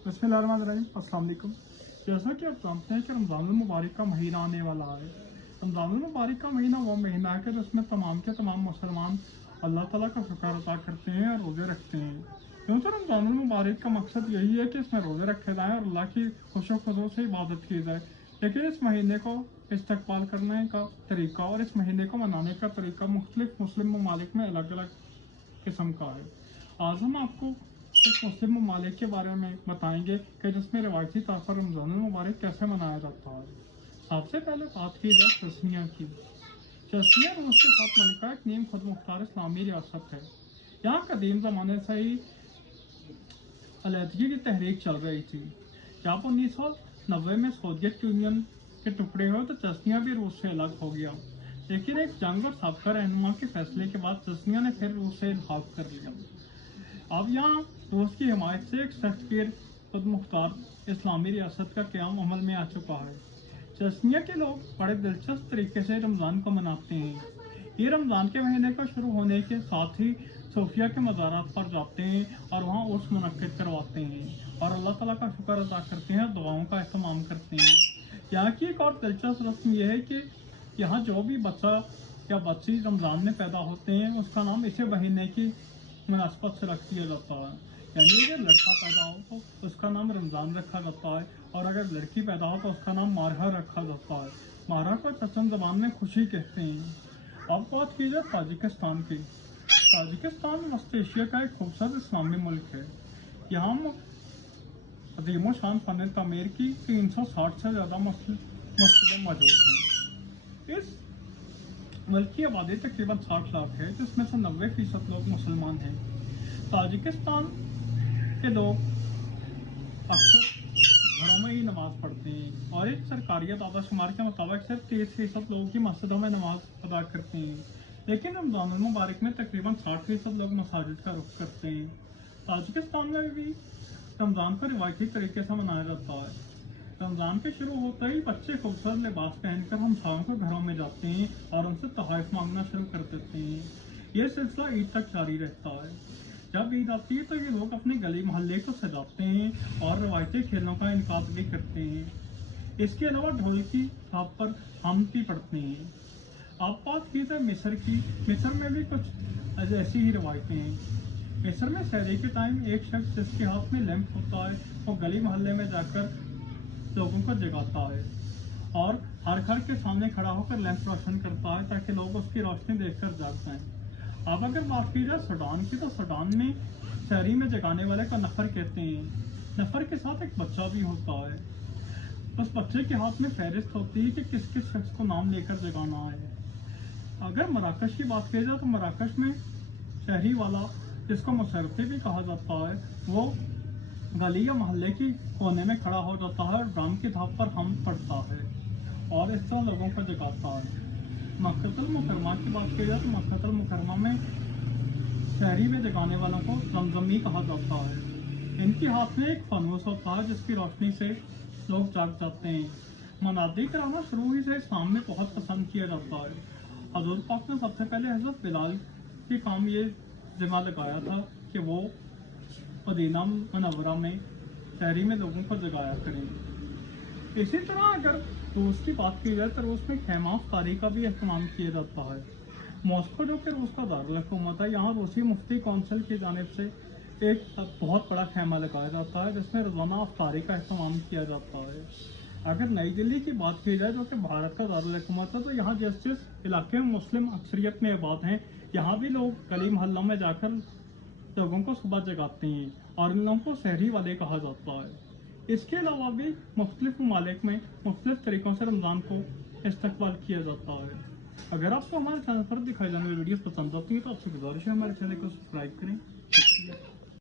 बिस्मिल्लाहिर्रहमानिर्रहीम, अस्सलाम वालेकुम। जैसा कि आप जानते हैं कि रमज़ानुल मुबारक का महीना आने वाला है। रमज़ानुल मुबारक का महीना वो महीना है कि जिसमें तमाम के तमाम मुसलमान अल्लाह ताला का शुक्र अदा करते हैं और रोज़े रखते हैं। क्योंकि रमज़ानुल मुबारक का मकसद यही है कि इसमें रोज़े रखे जाएँ और अल्लाह की खुशो खुदो से इबादत की जाए। लेकिन इस महीने को इस्तकबाल करने का तरीका और इस महीने को मनाने का तरीका मुख्तलिफ मुस्लिम ममालिक में अलग अलग किस्म का है। आज हम आपको कुछ मुस्लिम ममालिक के बारे में बताएंगे कि जिसमें रिवायती तौर पर रमज़ानुल मुबारक कैसे मनाया जाता है। सबसे पहले बात की जाए चस्निया की। चस्निया रूस के साथ मलिका एक नीम खुद मुख्तार इस्लामी रियासत है। यहाँ कदीम ज़माने से ही अलहदगी की तहरीक चल रही थी। जब 1990 में सोवियत यूनियन के टुकड़े हुए तो चस्निया भी रूस से अलग हो गया। लेकिन एक जंग और साबका रहनुमा के फैसले के बाद चस्निया ने फिर रूस से इल्हाक कर लिया। अब यहाँ रूस की हिमायत से एक सख्त खुद मुख्तार इस्लामी रियासत का क़याम अमल में आ चुका है। चस्निया के लोग बड़े दिलचस्प तरीके से रमज़ान को मनाते हैं। ये रमज़ान के महीने का शुरू होने के साथ ही सोफिया के मज़ारात पर जाते हैं और वहाँ उर्स मुनक्किद करवाते हैं और अल्लाह ताला का शुक्र अदा करते हैं और दुआओं का एहतमाम करते हैं। यहाँ की एक और दिलचस्प रस्म यह है कि यहाँ जो भी बच्चा या बच्ची रमज़ान में पैदा होते हैं उसका नाम इसी महीने की मुनासबत से रख दिया जाता है। यानी अगर लड़का पैदा हो तो उसका नाम रमज़ान रखा जाता है और अगर लड़की पैदा हो तो उसका नाम मारहा रखा जाता है। मारहा को चचन ज़बान में खुशी कहते हैं। अब बात की जाए ताजिकिस्तान की। ताजिकिस्तान वस्त एशिया का एक खूबसूरत इस्लामी मुल्क है। यहाँ अजीम शान फ़न तमीर की 360 से ज़्यादा मस्जिदें मौजूद हैं। इस मुल्क की आबादी तकरीबन 60 लाख है, जिसमें से 90% लोग मुसलमान हैं। ताजिकिस्तान के लोग अक्सर घरों में ही नमाज पढ़ते हैं और एक सरकारी आदाशुमार के मुताबिक सिर्फ 30% लोग ही मस्जिदों में नमाज अदा करते हैं। लेकिन रमज़ानुल मुबारक में तकरीबन 60% लोग मसाजिद का रुख करते हैं। ताजिकिस्तान में भी रमज़ान को रिवायती तरीके से मनाया जाता है। रमज़ान के शुरू होते ही बच्चे खूबसूरत लिबास पहनकर हमसायों के घरों में जाते हैं और उनसे तोहफ़े मांगना शुरू कर देते हैं। यह सिलसिला ईद तक जारी रहता है। जब ईद आती है तो ये लोग अपने गली मोहल्ले को सजाते हैं और रवायती खेलों का इनकाद भी करते हैं। इसके अलावा ढोल की थाप पर हम भी पढ़ते हैं। अब बात की जाए मिस्र की। मिस्र में भी कुछ ऐसी ही रवायतें हैं। मिस्र में सहरी के टाइम एक शख्स जिसके हाथ में लैंप होता है वो गली मोहल्ले में जाकर लोगों को जगाता है और हर घर के सामने खड़ा होकर लैंप रोशन करता है ताकि लोग उसकी रोशनी देखकर जाग जाएं। अब अगर बात की जाए सूडान की, तो सूडान में शहरी में जगाने वाले को नफर कहते हैं। नफर के साथ एक बच्चा भी होता है। उस बच्चे के हाथ में फहरिस्त होती है कि किस किस शख्स को नाम लेकर जगाना है। अगर मराकश की बात की जाए तो मराकश में शहरी वाला, जिसको मुसरफी भी कहा जाता है, वो गली या मोहल्ले की कोने में खड़ा हो जाता है और ड्रम की थाप पर हम पड़ता है और इस तरह लोगों को जगाता है। मक्कतुल मुकरमा की बात की जाए तो मक्कतुल मुकरमा में शहरी में जगाने वालों को जमजमी कहा जाता है। इनके हाथ में एक फनूस होता है जिसकी रोशनी से लोग जाग जाते हैं। मनादी कराना शुरू ही से इस्लाम में बहुत पसंद किया जाता है। हजूर पाक ने सबसे पहले हज़रत बिलाल के काम ये जिम्मा लगाया था कि वो मदीना मुनव्वरा में शहरी में लोगों को जगाया करें। इसी तरह अगर रूस की बात की जाए तो रूस में खैमा अफ्तारी का भी इस्तेमाल किया जाता है। मॉस्को जो कि रूस का दारुल हुकूमत है, यहाँ रूसी मुफ्ती कौंसिल की जानिब से एक बहुत बड़ा खैमा लगाया जाता है जिसमें रोज़ाना अफ्तारी का इस्तेमाल किया जाता है। अगर नई दिल्ली की बात की जाए जो कि भारत का दारुल हुकूमत है, तो यहाँ जिस इलाके में मुस्लिम अक्सरियत में आबाद हैं, यहाँ भी लोग गली मोहल्लों में जाकर लोगों को सुबह जगाते हैं और इन लोगों को शहरी वाले कहा जाता है। इसके अलावा भी मुख्तलिफ ममालिक में मुख्तलिफ तरीक़ों से रमज़ान को इस्तकबाल किया जाता है। अगर आपको हमारे चैनल पर दिखाई जाने वाली वीडियोस पसंद आती हैं तो आपसे गुजारिश है हमारे चैनल को सब्सक्राइब करें। शुक्रिया।